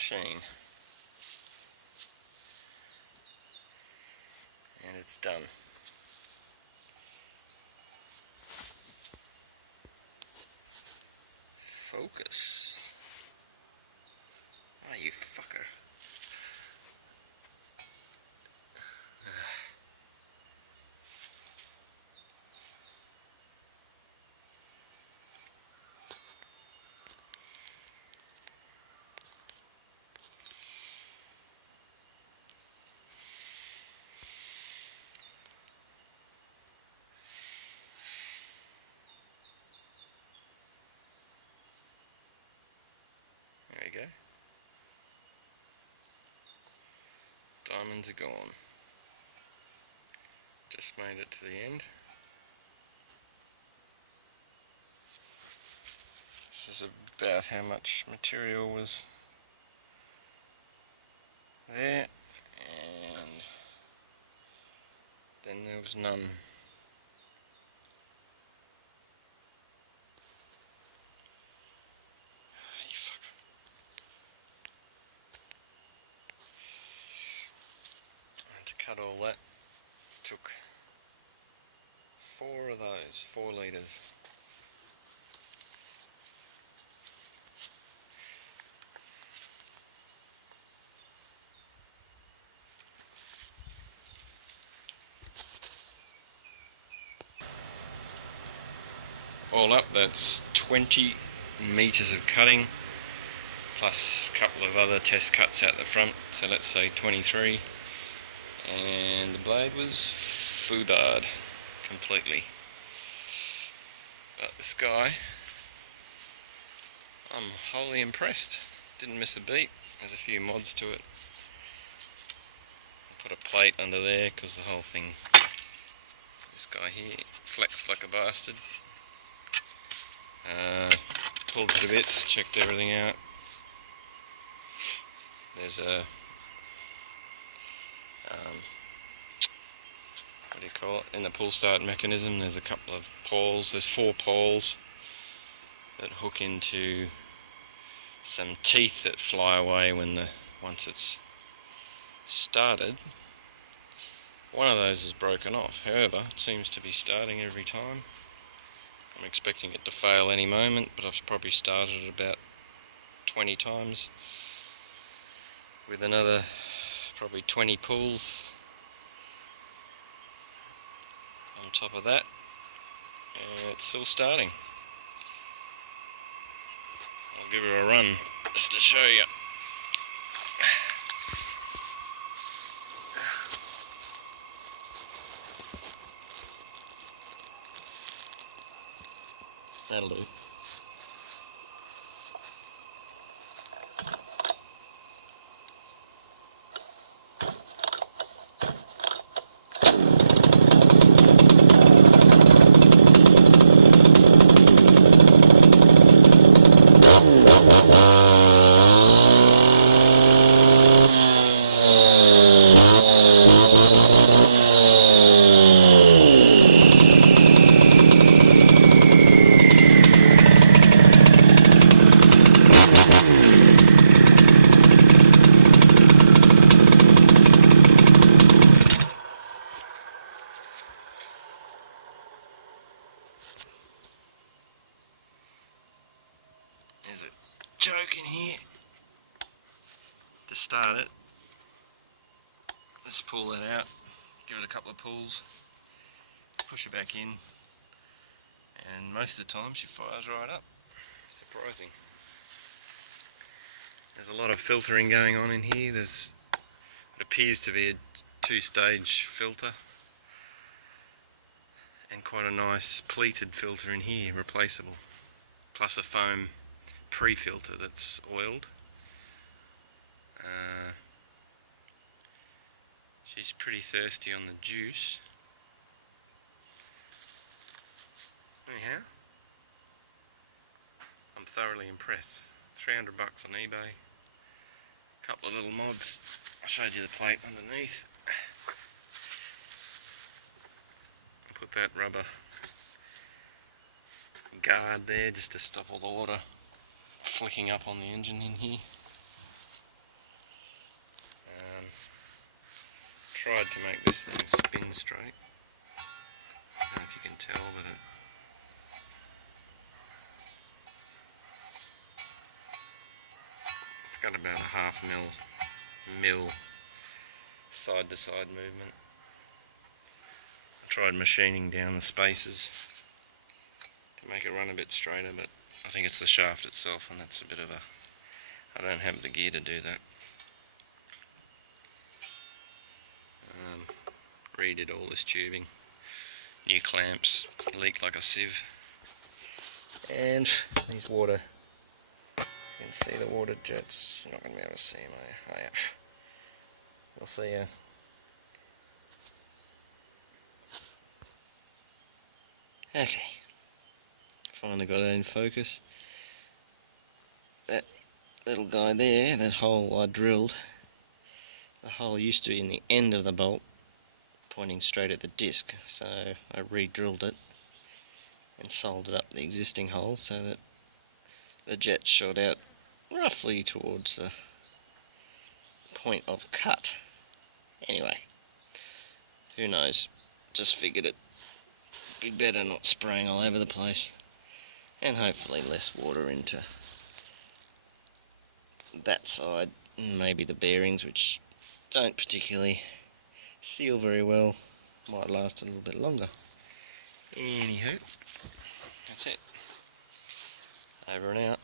machine. And it's done. Focus. Ah, you fucker. There you go. Diamonds are gone. Just made it to the end. This is about how much material was there, and then there was none. You fucker. And to cut all that took 4 of those, 4 litres. All up, that's 20 metres of cutting, plus a couple of other test cuts out the front, so let's say 23. And the blade was foobarred completely. But this guy, I'm wholly impressed. Didn't miss a beat. There's a few mods to it. Put a plate under there because the whole thing, this guy here, flexed like a bastard. Pulled to the bits, checked everything out. There's a what do you call it? In the pull start mechanism, there's a couple of pawls. There's 4 pawls that hook into some teeth that fly away once it's started. One of those is broken off. However, it seems to be starting every time. I'm expecting it to fail any moment, but I've probably started it about 20 times with another probably 20 pulls on top of that, and it's still starting. I'll give her a run just to show you. That'll do. There's a choke in here to start it. Let's pull that out, give it a couple of pulls, push it back in, and most of the time she fires right up. Surprising. There's a lot of filtering going on in here. There's what appears to be a 2-stage filter, and quite a nice pleated filter in here, replaceable, plus a foam pre-filter that's oiled. She's pretty thirsty on the juice. Anyhow, I'm thoroughly impressed. 300 bucks on eBay. A couple of little mods. I showed you the plate underneath. Put that rubber guard there just to stop all the water flicking up on the engine in here. tried to make this thing spin straight. I don't know if you can tell, but it's got about a half mil side to side movement. I tried machining down the spaces to make it run a bit straighter, but I think it's the shaft itself, and that's a bit of a... I don't have the gear to do that. Redid all this tubing, new clamps, leaked like a sieve, and these water, you can see the water jets. You're not going to be able to see them, are you? Oh, yeah. You'll see Okay, finally got it in focus. That little guy there, that hole I drilled, the hole used to be in the end of the bolt, pointing straight at the disc, so I re-drilled it and soldered up the existing hole so that the jet shot out roughly towards the point of cut. Anyway, who knows, just figured it'd be better not spraying all over the place, and hopefully less water into that side, and maybe the bearings, which don't particularly seal very well, might last a little bit longer. Anywho, that's it. Over and out.